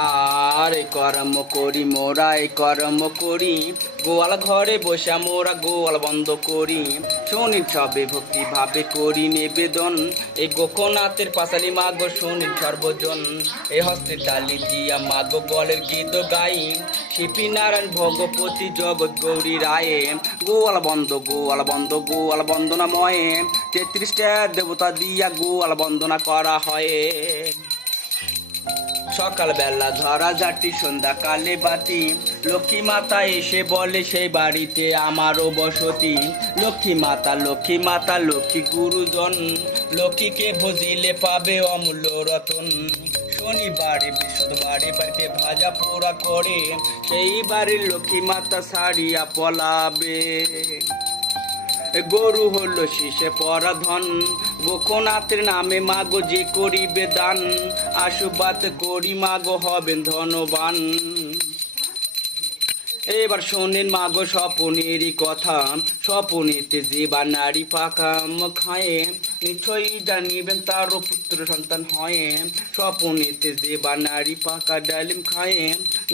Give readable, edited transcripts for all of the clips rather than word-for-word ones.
আর এই কর্ম করি মোরা, এই কর্ম করি গোয়াল ঘরে বসে মোরা গোয়াল বন্ধ করি। শনির সবে ভক্তি ভাবে করি নিবেদন, এই গোকনাথের পাশালি মাগো শনির সর্বজন। এই হস্তে তালি দিয়া মাগো গোয়ালের গীত গাই, শিপি নারায়ণ ভগবতী জগৎ গৌরী রায়ে। গোয়াল বন্ধ গোয়াল বন্ধ গোয়াল বন্দনাময়ে, 33টা দেবতা দিয়া গোয়াল বন্দনা করা হয়। সকালবেলা ধরা জাটি সন্ধ্যাকালে বাতি, লক্ষ্মী মাতা এসে বলে সেই বাড়িতে আমারও বসতি। লক্ষ্মী মাতা লক্ষ্মী মাতা লক্ষ্মী গুরুজন, লক্ষ্মীকে ভজিলে পাবে অমূল্য রতন। শনিবারে বৃহস্পতিবারে বাড়িতে ভাজা পোড়া করে, সেই বাড়ির লক্ষ্মী মাতা সারিয়া পলাবে। গরু হলো শীষে পরা ধন, গোকনাথের নামে মাগো যে করিবে দান, আশুবাত করি মাগো হবেন ধনবান। এবার শোনেন মাগো স্বপনেরই কথা, স্বপনেতে যে বা নারী পাকাম খায়ে, নিশ্চয়ই জানিবেন তারও পুত্র সন্তান হয়। স্বপনেতে যে বা নারী পাকা ডালিম খায়ে,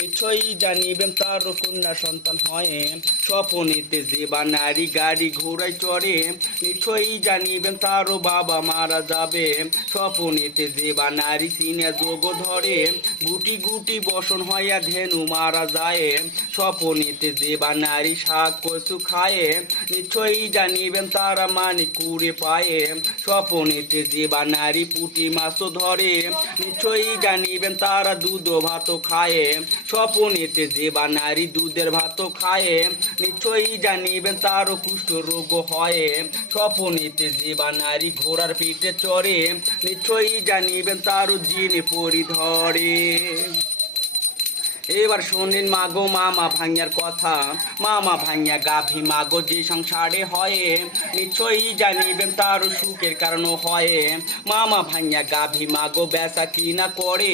নিশ্চয়ই জানিবেন তারও কন্যা সন্তান হয়। স্বপনেতে যে বা নারী গাড়ি ঘোড়ায় চড়ে, নিশ্চয়ই জানিবেন তারও বাবা মারা যাবে। স্বপনেতে যে বা নারী সিনে যোগ ধরে, গুটি গুটি বসন হইয়া ধেনু মারা যায়। স্বপনেতে যে বা নারী শাক কচু খায়, নিশ্চয়ই জানিবেন তারা মানে কুড়ে পায়ে। স্বপনেতে যে বা নারী পুঁটি মাছ ধরে, নিশ্চয়ই জানিবেন তারা দুধ ভাত খায়। স্বপনেতে যে বা নারী দুধের ভাত খায়, নিশ্চয়ই জানিবেন তারও কুষ্ঠ রোগ হয়। স্বপনেতে যে বা নারী ঘোড়ার পিঠে চড়ে, নিশ্চয়ই জানিবেন তারও জিনে পরিধরে। এবার শোনেন মাগো মামা ভাঙিয়ার কথা, মামা ভাঙিয়া গাভী মাগো যে সংসারে হয়, নিশ্চয়ই জানিবেন তারও সুখের কারণও হয়। মামা ভাঙিয়া গাভী মাগো বেচা কিনা করে,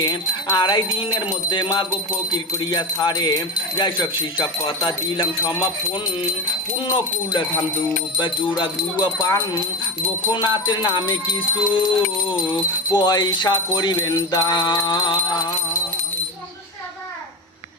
2.5 দিনের মধ্যে মাগো ফকির করিয়া ছাড়ে। যাই সব সেসব কথা দিলাম সমাপন, পূর্ণ কুল ধাম দুব জোড়া গুয়া পান, গোকনাথের নামে কিছু পয়সা করিবেন দান।